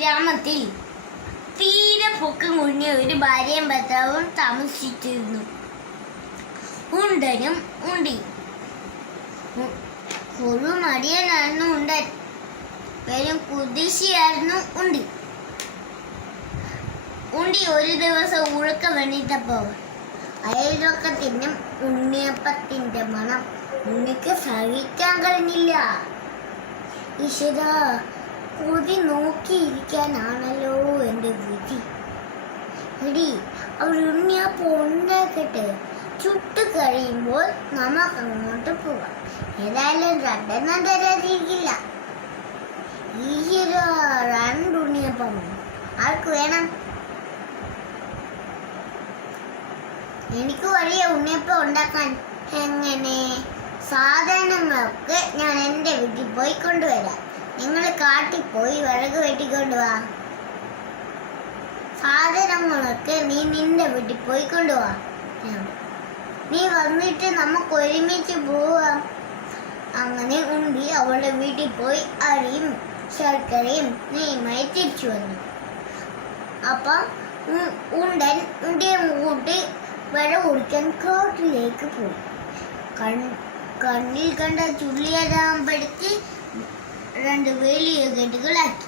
ഗ്രാമത്തിൽ തീരെ പൊക്കം കുഞ്ഞ ഒരു ഭാര്യയും ഭർത്താവും താമസിച്ചിരുന്നു. ഉണ്ടനും ഉണ്ടി. ഒരു മടിയനായിരുന്നു ഉണ്ടൻ. പേരും കുതിശിയായിരുന്നു ഉണ്ടി. ഉണ്ടി ഒരു ദിവസം ഉറക്ക വേണ്ടിട്ടപ്പോ അയൽവക്കത്തിനും ഉണ്ണിയപ്പത്തിന്റെ മണം ഉണ്ണിക്ക് സഹിക്കാൻ കഴിഞ്ഞില്ല. ഈശ്വര, കൊതി നോക്കിയിരിക്കാനാണല്ലോ എൻ്റെ വിധി. എടി, അവർ ഉണ്ണിയപ്പം ഉണ്ടാക്കട്ടെ. ചുട്ട് കഴിയുമ്പോൾ നമുക്ക് അങ്ങോട്ട് പോവാം. ഏതായാലും രണ്ടെണ്ണം തരാതിരിക്കില്ല. ഈശ്വര, 2 ഉണ്ണിയപ്പം ആർക്ക് വേണം? എനിക്ക് വഴിയ ഉണ്ണിയപ്പം ഉണ്ടാക്കാൻ. എങ്ങനെ? സാധനങ്ങളൊക്കെ ഞാൻ എൻ്റെ വീട്ടിൽ പോയി കൊണ്ടുവരാം. നിങ്ങൾ കാട്ടിൽ പോയി വിറക് വെട്ടിക്കൊണ്ടുവാ. സാധനങ്ങളൊക്കെ നീ നിന്റെ വീട്ടിൽ പോയി കൊണ്ടുപോവാ. നീ വന്നിട്ട് നമുക്ക് ഒരുമിച്ച് പോവാം. അങ്ങനെ ഉണ്ടി അവളുടെ വീട്ടിൽ പോയി അരിയും ശർക്കരയും നെയ്യുമായി തിരിച്ചു വന്നു. അപ്പം ഉണ്ടിയെ കൂട്ടി വെള്ളം കുടിക്കാൻ കാട്ടിലേക്ക് പോയി. കണ്ണിൽ കണ്ട ചുള്ളിയതാകുമ്പോഴേക്ക് 2 വലിയ കെട്ടുകളാക്കി.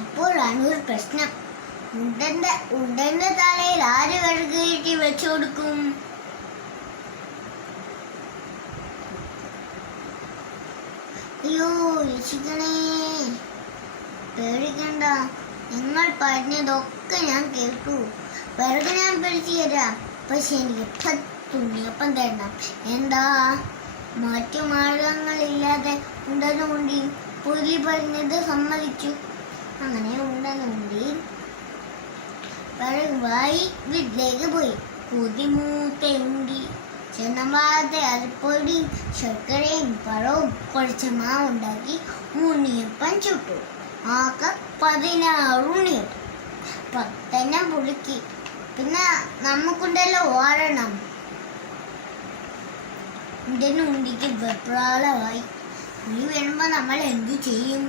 അപ്പോഴാണ് ഒരു പ്രശ്നം. ഉണ്ടന്റെ തലയിൽ ആര് വിറക് കയറ്റി വെച്ചു കൊടുക്കും? അയ്യോ, രക്ഷിക്കണേ. പേടിക്കണ്ട, നിങ്ങൾ പറഞ്ഞതൊക്കെ ഞാൻ കേട്ടു. വിറക് ഞാൻ പിടിച്ചു തരാം. പക്ഷെ എനിക്ക് 10 ഉണ്ണിയപ്പം തരണം. എന്താ? മറ്റു മാർഗങ്ങളില്ലാതെ ഉണ്ടനുണ്ടി പുലി പറഞ്ഞത് സമ്മതിച്ചു. അങ്ങനെ ഉണ്ടനുണ്ടി വിറകുമായി വീട്ടിലേക്ക് പോയി. കൊതിമൂത്ത ഉണ്ടി ചെന്നമാതെ അരിപ്പൊടിയും ശർക്കരയും പഴവും കുറച്ച് മാവുണ്ടാക്കി ഉണ്ണിയപ്പം ചുട്ടു. ആകെ 16 ഉണ്ണിയപ്പം. 10 പുളിക്ക്. പിന്നെ നമുക്കുണ്ടല്ലോ ഓരണം. ഉണ്ടനും ഉണ്ടിക്ക് വെപ്രാളമായി. പുലി വരുമ്പോ നമ്മൾ എന്തു ചെയ്യും?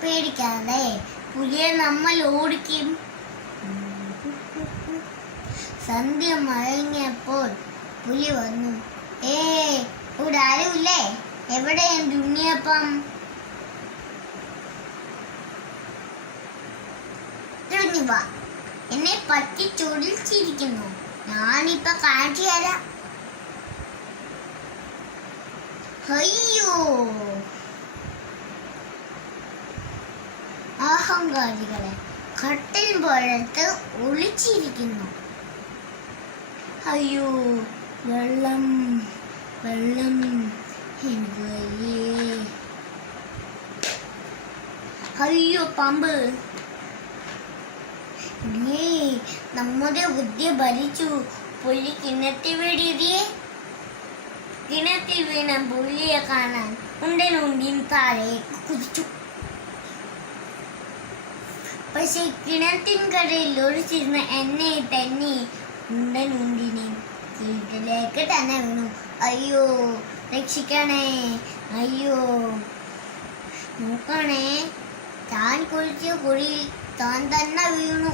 പേടിക്കാതെ, പുലിയെ നമ്മൾ ഓടിക്കും. സന്ധ്യ മയങ്ങിയപ്പോൾ പുലി വന്നു. ഇവിടെ ആരുമില്ലേ? എവിടെ എൻ്റെ ഉണ്ണിയപ്പം? വാ, എന്നെ പറ്റി ചൊടിച്ചിരിക്കുന്നു. ഞാനിപ്പോ കാണിച്ചു തരാം. അയ്യോ, അഹങ്കാരികളെ, കട്ടിൽ പുറത്ത് ഒളിച്ചിരിക്കുന്നു. അയ്യോ, വെള്ളം വെള്ളം, എനിക്ക് വയ്യേ. അയ്യോ, പാമ്പ്. നമ്മുടെ ബുദ്ധി ഭരിച്ചു. പുലി കിണറ്റിൽ വീടിയതേ. കിണറ്റിൽ വീണ പുലിയെ കാണാൻ ഉണ്ടനുണ്ടിയും താഴേക്ക് കുതിച്ചു. പക്ഷെ കിണറ്റിൻകരയിൽ ഒളിച്ചിരുന്ന എന്നെ തന്നെ ഉണ്ടനുണ്ടിനെ വീട്ടിലേക്ക് തന്നെ വീണു. അയ്യോ, രക്ഷിക്കണേ. അയ്യോ, നോക്കണേ, താൻ കുളിച്ച കുഴിയിൽ താൻ തന്നെ വീണു.